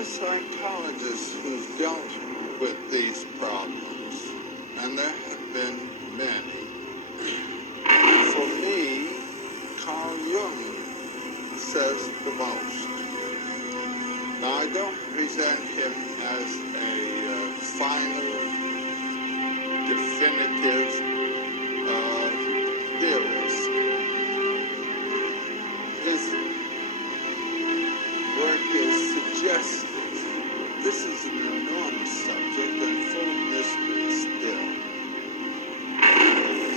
the psychologists who've dealt with these problems, and there have been many. For me, Carl Jung says the most. Now, I don't present him as a final, definitive theorist. His work is suggestive. This is an enormous subject and full of mystery still.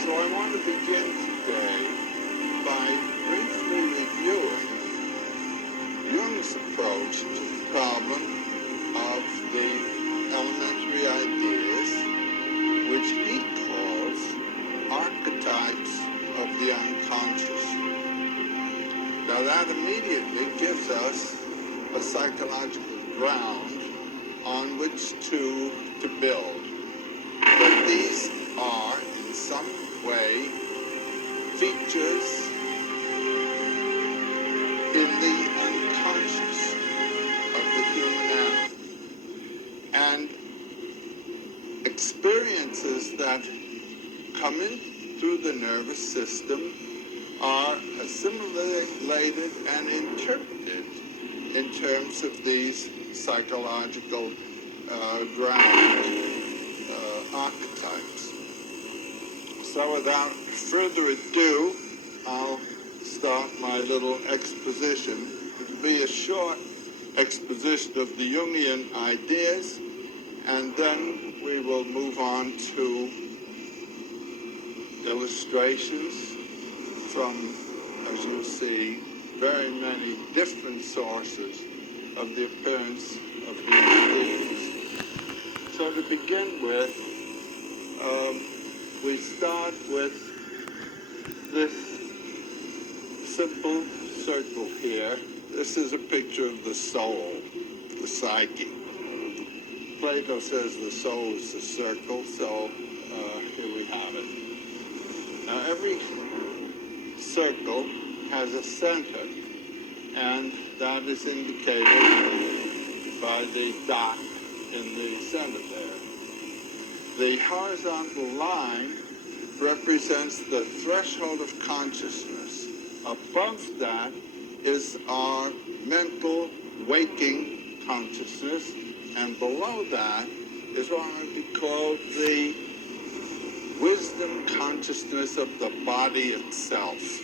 So I want to begin today by briefly reviewing Jung's approach to the problem of the elementary ideas, which he calls archetypes of the unconscious. Now that immediately gives us a psychological ground on which to build. But these are, in some way, features in the unconscious of the human animal, and experiences that come in through the nervous system are assimilated and interpreted in terms of these psychological ground archetypes. So without further ado, I'll start my little exposition. It'll be a short exposition of the Jungian ideas, and then we will move on to illustrations from, as you see, very many different sources of the appearance of these things. So to begin with, we start with this simple circle here. This is a picture of the soul, the psyche. Plato says the soul is a circle, so here we have it. Now every circle has a center, and that is indicated by the dot in the center there. The horizontal line represents the threshold of consciousness. Above that is our mental waking consciousness, and below that is what might be called the wisdom consciousness of the body itself.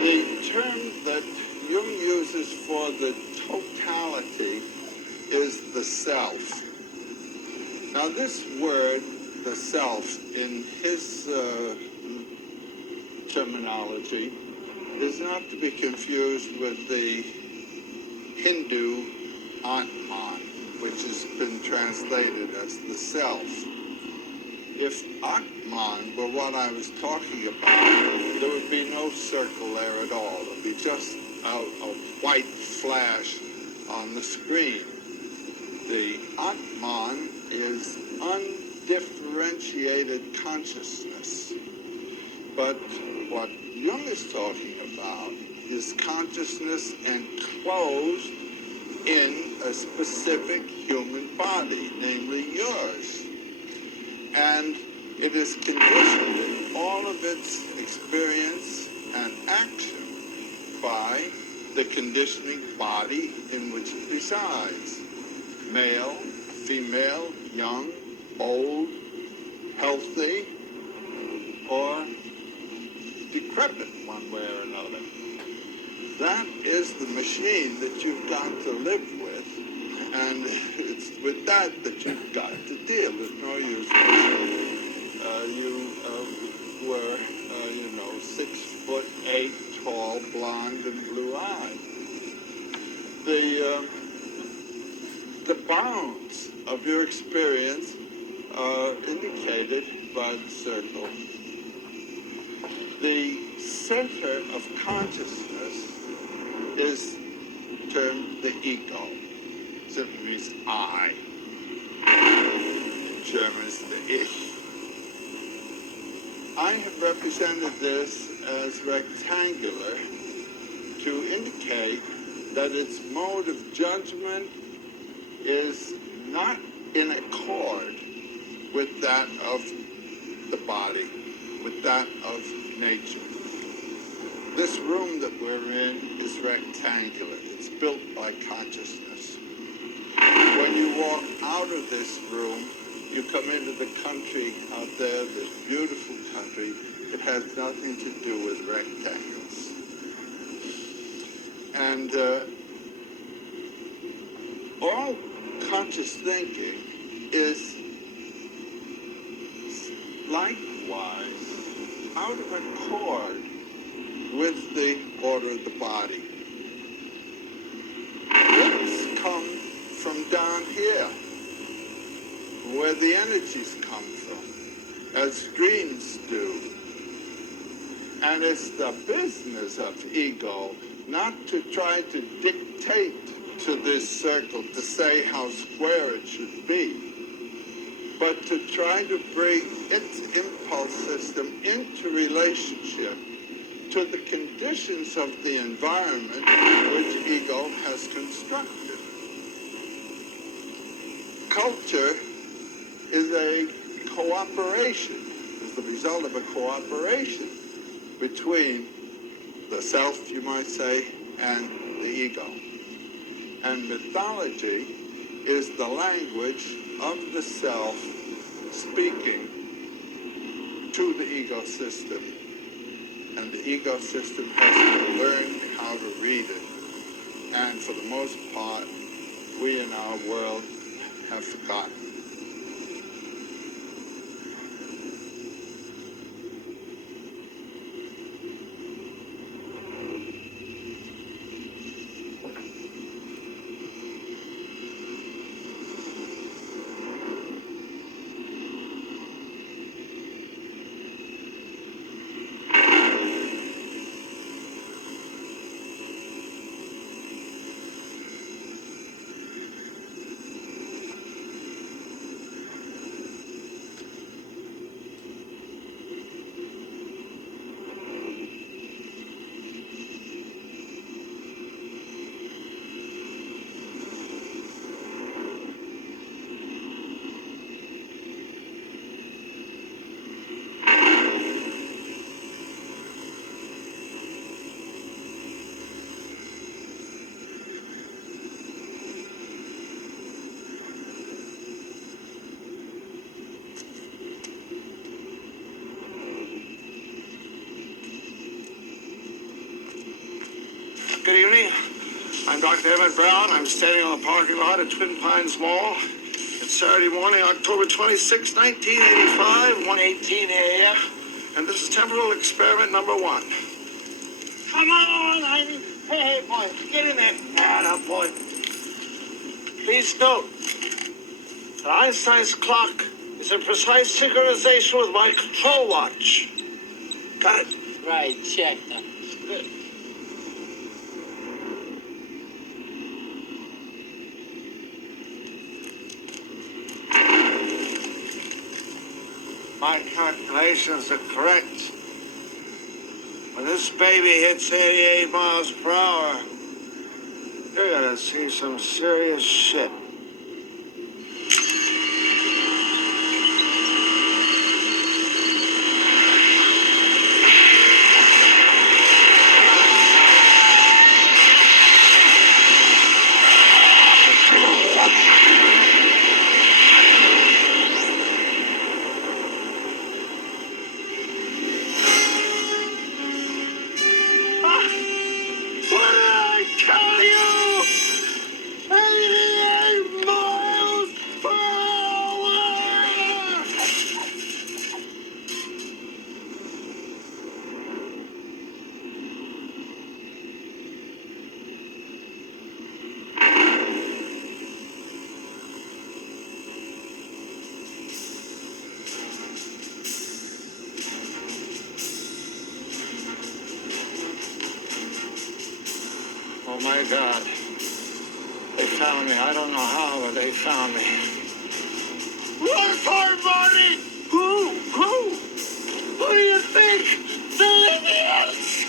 The term that Jung uses for the totality is the self. Now this word, the self, in his terminology, is not to be confused with the Hindu Atman, which has been translated as the self. If Atman were what I was talking about, there would be no circle there at all. It would be just a white flash on the screen. The Atman is undifferentiated consciousness. But what Jung is talking about is consciousness enclosed in a specific human body, namely yours. And it is conditioned in all of its experience and action by the conditioning body in which it resides. Male, female, young, old, healthy, or decrepit one way or another. That is the machine that you've got to live with, and it's with that you've got to deal. There's no use you were 6'8", tall, blonde, and blue-eyed. The bounds of your experience are indicated by the circle. The center of consciousness is termed the ego. Simply means I. In German is the Ich. I have represented this as rectangular to to indicate that its mode of judgment is not in accord with that of the body, with that of nature. This room that we're in is rectangular. It's built by consciousness. When you walk out of this room, you come into the country out there, this beautiful country. It has nothing to do with rectangles. And all conscious thinking is likewise out of accord with the order of the body. Roots come from down here, where the energies come from, as dreams do. And it's the business of ego not to try to dictate to this circle to say how square it should be, but to try to bring its impulse system into relationship to the conditions of the environment which ego has constructed. Culture is a cooperation, is the result of a cooperation between the self, you might say, and the ego. And mythology is the language of the self speaking to the ego system. And the ego system has to learn how to read it. And for the most part, we in our world have forgotten. Good evening. I'm Dr. Emmett Brown. I'm standing on the parking lot at Twin Pines Mall. It's Saturday morning, October 26, 1985, 1:18 a.m. And this is temporal experiment number 1. Come on, hey, boy, get in there. Atta boy. Please note that Einstein's clock is in precise synchronization with my control watch. Got it? Right, check. Good. My calculations are correct. When this baby hits 88 miles per hour, you're gonna see some serious shit. Oh my God. They found me. I don't know how, but they found me. Run for it, Marty! Who? Who do you think? The Libyans!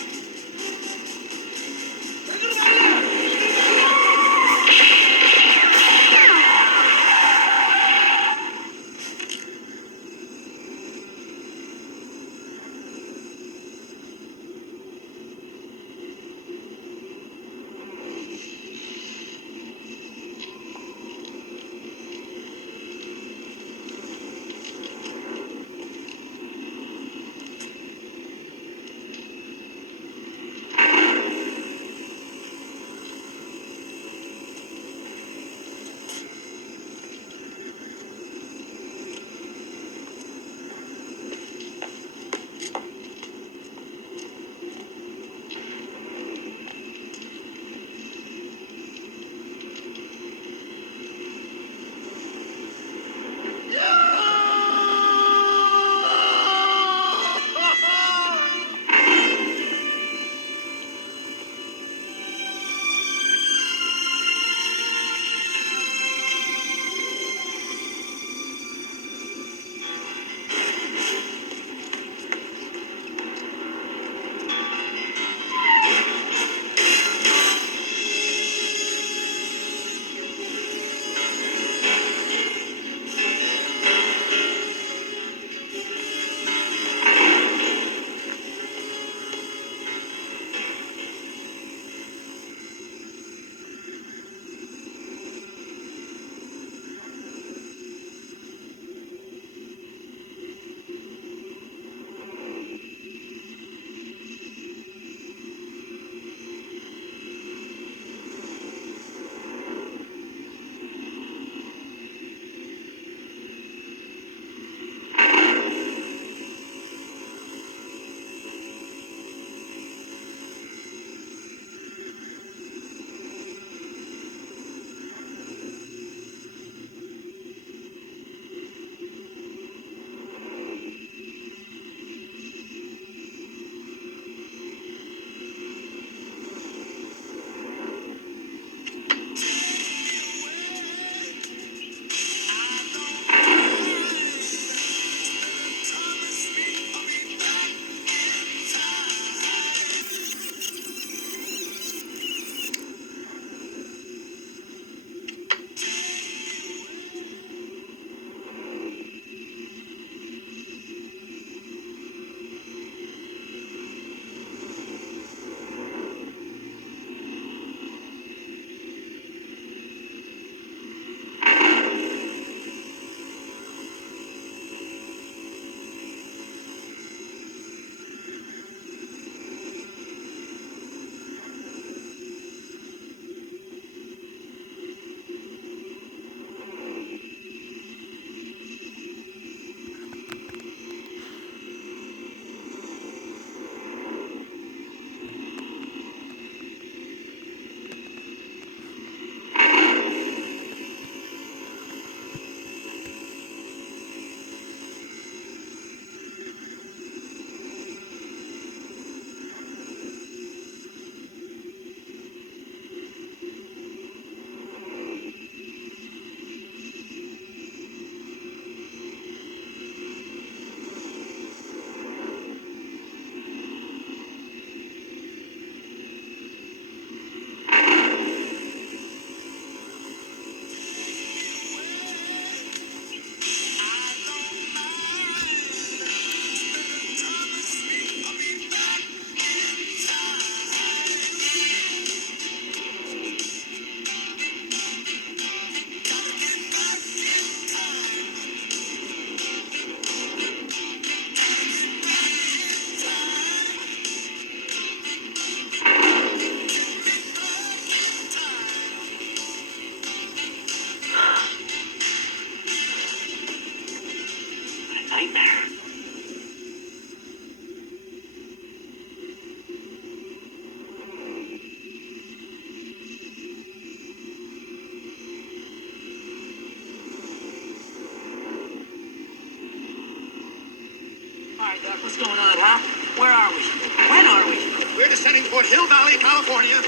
What's going on, huh? Where are we? When are we? We're descending toward Hill Valley, California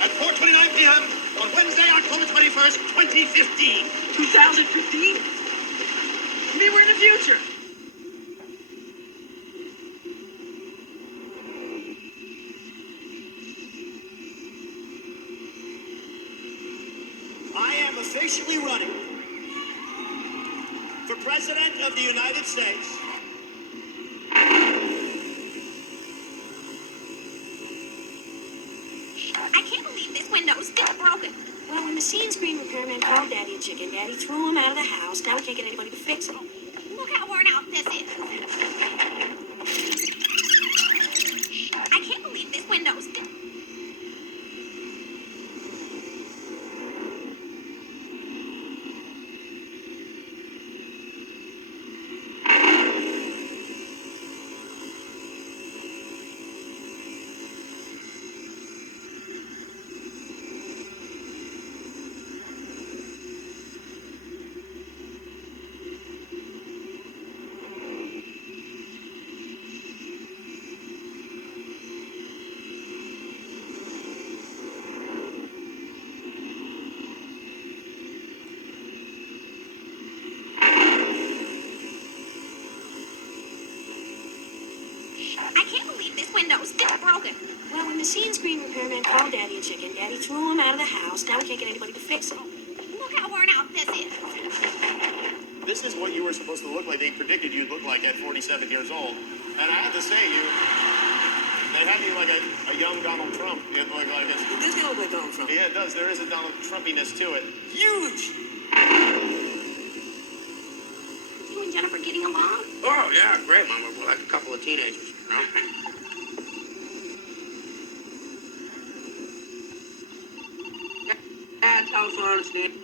at 4:29 p.m. on Wednesday, October 21st, 2015. 2015? You mean we're in the future? I am officially running for President of the United States. I can't believe this window's still broken. Well, when the scene screen repairman called Daddy a chicken, Daddy threw him out of the house. Now we can't get anybody to fix it. Look how worn out this is. I can't believe this window's still... I can't believe this window's still broken. Well, when the scene screen repairman called Daddy a chicken, Daddy threw him out of the house. Now we can't get anybody to fix it. Look how worn out this is. This is what you were supposed to look like. They predicted you'd look like at 47 years old. And I have to say, they have you like a young Donald Trump. It looked like it's, It does look like Donald Trump. yeah, it does. There is a Donald Trumpiness to it. Huge! You and Jennifer getting along? Oh, yeah, great, Mama. We're like a couple of teenagers, you know? Yeah, telephone, Steve.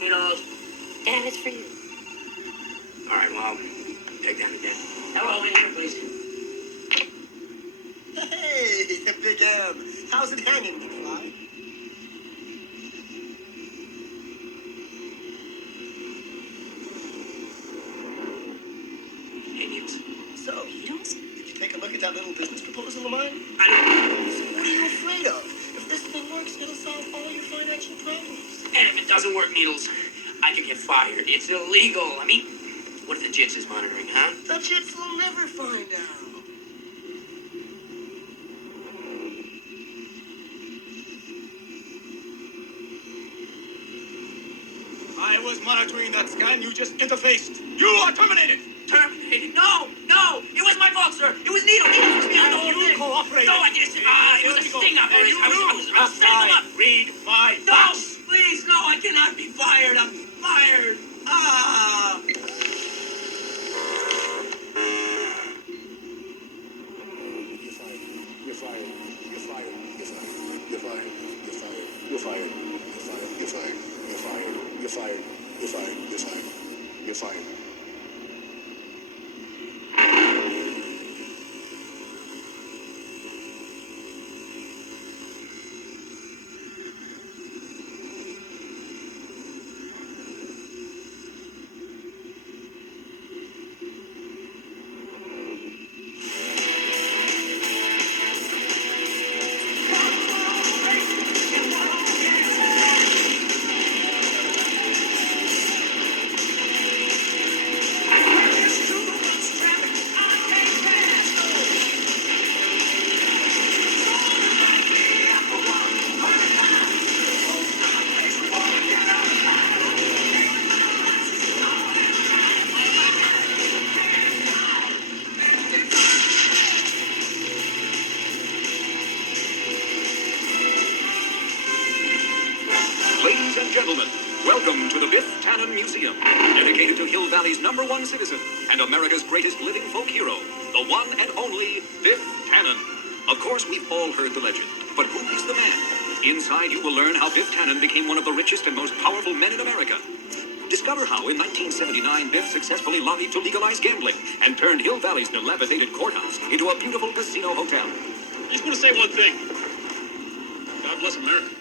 Needles. Dad, it's for you. All right, well, take down again. Hello, in here, please. Hey, Big M. How's it hanging, Big Fly? Idiots. So, Beatles? did you take a look at that little business proposal of mine? I don't... So what are you afraid of? If this thing works, it'll solve all your financial problems. And if it doesn't work, Needles, I could get fired. It's illegal. I mean, what if the Jits is monitoring, huh? The chits will never find out. I was monitoring that scan you just interfaced. You are terminated. Terminated? No, no, it was my fault, sir. It was Needle. Needle was behind the whole You thing. cooperated. No, I didn't. It was a sting operation. I was setting them up. Read my No, box. please, no, I cannot be fired. I'm fired. Ah. You're fired. You're fired. You're fired. You're fired. You're fired. You're fired. You're fired. You're fired. You're fired. You're fired. You're fired. You're fired. gentlemen, welcome to the Biff Tannen Museum, dedicated to Hill Valley's #1 citizen and America's greatest living folk hero, the one and only Biff Tannen. Of course, we've all heard the legend, but who is the man? Inside, you will learn how Biff Tannen became one of the richest and most powerful men in America. Discover how, in 1979, Biff successfully lobbied to legalize gambling and turned Hill Valley's dilapidated courthouse into a beautiful casino hotel. I just want to say one thing. God bless America.